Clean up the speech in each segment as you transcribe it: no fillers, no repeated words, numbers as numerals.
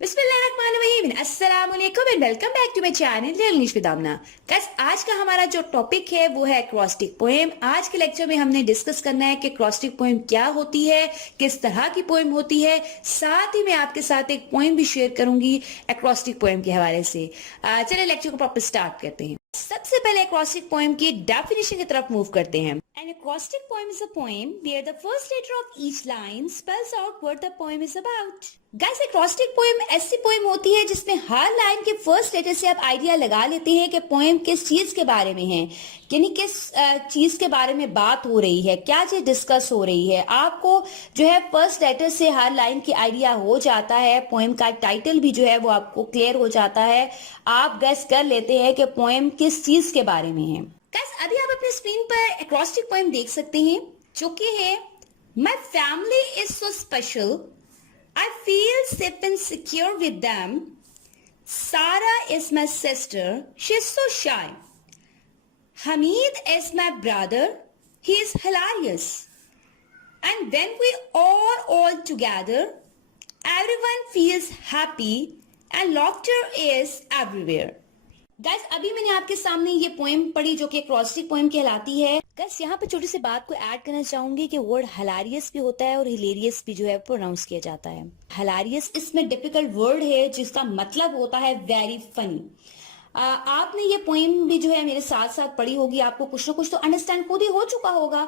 बिस्मिल्लाहिर्रहमानिर्रहीम, अस्सलाम वालेकुम and welcome back to my channel English with Amna. Guys, आज का हमारा जो टॉपिक है वो है एक्रोस्टिक पोएम। आज के लेक्चर में हमने डिस्कस करना है कि एक्रोस्टिक पोएम क्या होती है, किस तरह की पोएम होती है। साथ ही मैं आपके साथ एक पोएम भी शेयर करूंगी एक्रोस्टिक पोएम के हवाले से। चलिए लेक्चर को प्रॉपर स्टार्ट करते हैं। सबसे पहले एक्रोस्टिक पोएम की डेफिनेशन की तरफ मूव करते हैं। An acrostic poem is a poem where the first letter of each line spells out what the poem is about. Guys, acrostic poem ऐसी पोएम होती है जिसमें हर लाइन के फर्स्ट लेटर से आप आइडिया लगा लेते हैं कि पोएम किस चीज के बारे में है, यानी किस चीज के बारे में बात हो रही है, क्या चीज डिस्कस हो रही है। आपको जो है फर्स्ट लेटर से हर लाइन की आइडिया हो जाता है। पोएम का टाइटल भी जो है वो आपको क्लियर हो जाता है। आप गेस कर लेते हैं कि पोएम किस चीज के बारे में है। गाइस, अभी आप अपने स्क्रीन पर एक्रोस्टिक पोएम देख सकते हैं जो कि है my family is so special, I feel safe and secure with them, Sara is my sister, she is so shy, Hamid is my brother, he is hilarious, and when we are all together everyone feels happy and laughter is everywhere. Guys, अभी मैंने आपके सामने ये poem पढ़ी जो कि acrostic poem कहलाती है। गाइस, यहाँ पे छोटी सी बात को ऐड करना चाहूंगी कि वर्ड हिलारियस भी होता है और हिलेरियस भी जो है प्रोनाउंस किया जाता है। हिलारियस इसमें डिफिकल्ट वर्ड है जिसका मतलब होता है वेरी फनी। आपने ये पोएम भी जो है मेरे साथ साथ पढ़ी होगी, आपको कुछ ना कुछ तो अंडरस्टैंड खुद ही हो चुका होगा।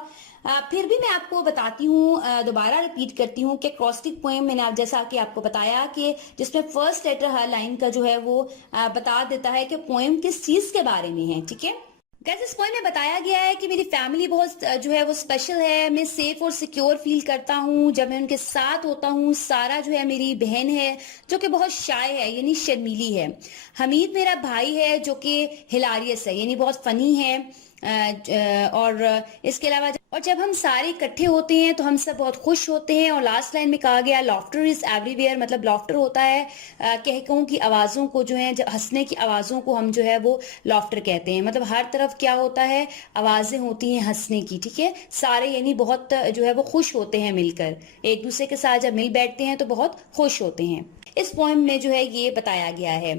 फिर भी मैं आपको बताती हूँ, दोबारा रिपीट करती हूँ कि एक्रोस्टिक पोएम मैंने आप जैसा कि आपको बताया कि जिसमें फर्स्ट लेटर हर लाइन का जो है वो बता देता है कि पोएम किस चीज के बारे में है। ठीक है गाइस, इस पोएम में बताया गया है कि मेरी फैमिली बहुत जो है वो स्पेशल है, मैं सेफ और सिक्योर फील करता हूँ जब मैं उनके साथ होता हूँ। सारा जो है मेरी बहन है जो कि बहुत शाय है यानी शर्मीली है। हमीद मेरा भाई है जो कि हिलारियस है यानी बहुत फनी है। और इसके अलावा और जब हम सारे इकट्ठे होते हैं तो हम सब बहुत खुश होते हैं। और लास्ट लाइन में कहा गया लॉफ्टर इज एवरीवेयर, मतलब लॉफ्टर होता है कहकों की आवाज़ों को, जो है हंसने की आवाज़ों को हम जो है वो लॉफ्टर कहते हैं। मतलब हर तरफ क्या होता है, आवाज़ें होती हैं हंसने की। ठीक है, सारे यानी बहुत जो है वो खुश होते हैं मिलकर, एक दूसरे के साथ जब मिल बैठते हैं तो बहुत खुश होते हैं। इस पोएम में जो है ये बताया गया है।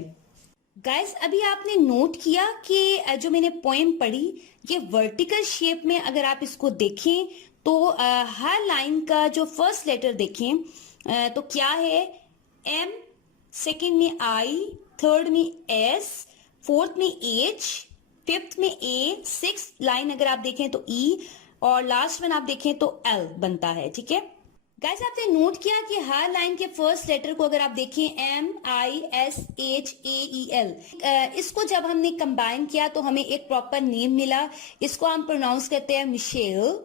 गाइस, अभी आपने नोट किया कि जो मैंने पोएम पढ़ी ये वर्टिकल शेप में, अगर आप इसको देखें तो हर लाइन का जो फर्स्ट लेटर देखें तो क्या है, एम, सेकंड में आई, थर्ड में एस, फोर्थ में एच, फिफ्थ में ए, सिक्स लाइन अगर आप देखें तो ई, और लास्ट वन आप देखें तो एल बनता है। ठीक है गाइस, आपने नोट किया कि हर लाइन के फर्स्ट लेटर को अगर आप देखें एम, आई, एस, एच, ए, ई, एल, इसको जब हमने कंबाइन किया तो हमें एक प्रॉपर नेम मिला। इसको हम प्रोनाउंस करते हैं मिशेल।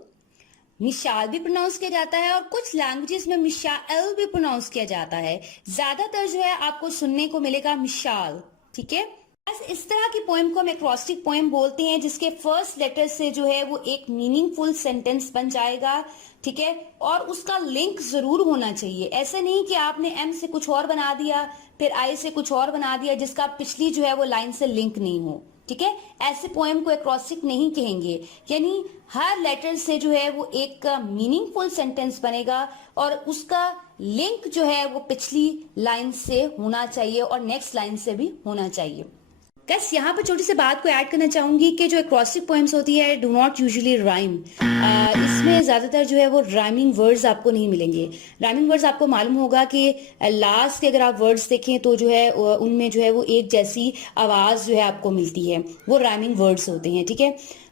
मिशाल भी प्रोनाउंस किया जाता है और कुछ लैंग्वेजेस में मिशाएल भी प्रोनाउंस किया जाता है। ज्यादातर जो है आपको सुनने को मिलेगा मिशाल। ठीक है, बस इस तरह की पोएम को हम एक्रोस्टिक पोएम बोलते हैं जिसके फर्स्ट लेटर से जो है वो एक मीनिंगफुल सेंटेंस बन जाएगा। ठीक है, और उसका लिंक जरूर होना चाहिए। ऐसे नहीं कि आपने एम से कुछ और बना दिया फिर आई से कुछ और बना दिया जिसका पिछली जो है वो लाइन से लिंक नहीं हो। ठीक है, ऐसे पोएम को एक्रोस्टिक नहीं कहेंगे, यानी हर लेटर से जो है वो एक मीनिंगफुल सेंटेंस बनेगा और उसका लिंक जो है वो पिछली लाइन से होना चाहिए और नेक्स्ट लाइन से भी होना चाहिए। गाइस, यहाँ पर छोटी सी बात को ऐड करना चाहूंगी कि जो एक्रोस्टिक पोएम्स होती है डू नॉट यूजुअली राइम। इसमें ज्यादातर जो है वो राइमिंग वर्ड्स आपको नहीं मिलेंगे। राइमिंग वर्ड्स आपको मालूम होगा कि लास्ट के अगर आप वर्ड्स देखें तो जो है उनमें जो है वो एक जैसी आवाज जो है आपको मिलती है, वो राइमिंग वर्ड्स होते हैं। ठीक है,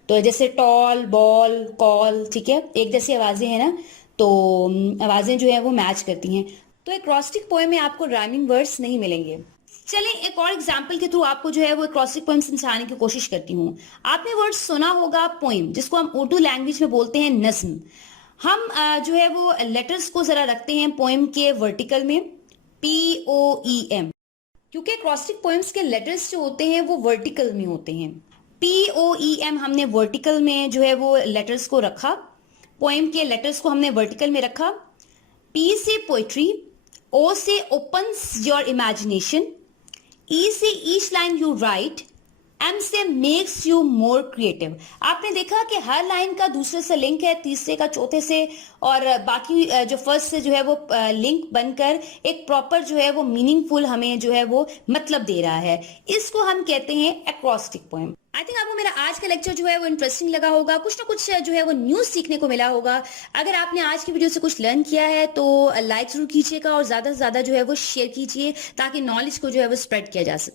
तो जैसे टॉल, बॉल, कॉल, ठीक है, एक जैसी आवाजें हैं ना, तो आवाजें जो है वो मैच करती हैं। तो एक्रोस्टिक पोएम में आपको राइमिंग वर्ड्स नहीं मिलेंगे। चलिए एक और एग्जाम्पल के थ्रू आपको जो है वो एक्रोस्टिक पोएम समझाने की कोशिश करती हूँ। आपने वर्ड सुना होगा पोएम, जिसको हम उर्दू लैंग्वेज में बोलते हैं नज्म। हम जो है वो लेटर्स को जरा रखते हैं पोएम के वर्टिकल में, POEM, क्योंकि एक्रोस्टिक पोएम्स के लेटर्स जो होते हैं वो वर्टिकल में होते हैं। POEM हमने वर्टिकल में जो है वो लेटर्स को रखा, पोएम के लेटर्स को हमने वर्टिकल में रखा। P से पोएट्री, O से ओपन्स योर इमेजिनेशन, E से each line you write, M से मेक्स यू मोर क्रिएटिव। आपने देखा कि हर लाइन का दूसरे से लिंक है, तीसरे का चौथे से, और बाकी जो फर्स्ट से जो है वो लिंक बनकर एक प्रॉपर जो है वो मीनिंगफुल हमें जो है वो मतलब दे रहा है। इसको हम कहते हैं एक्रोस्टिक पोएम। आई थिंक आपको मेरा आज का लेक्चर जो है वो इंटरेस्टिंग लगा होगा, कुछ ना कुछ जो है वो न्यूज सीखने को मिला होगा। अगर आपने आज की वीडियो से कुछ लर्न किया है तो लाइक जरूर कीजिएगा और ज्यादा से ज्यादा जो है वो शेयर कीजिए ताकि नॉलेज को जो है वो स्प्रेड किया जा सके।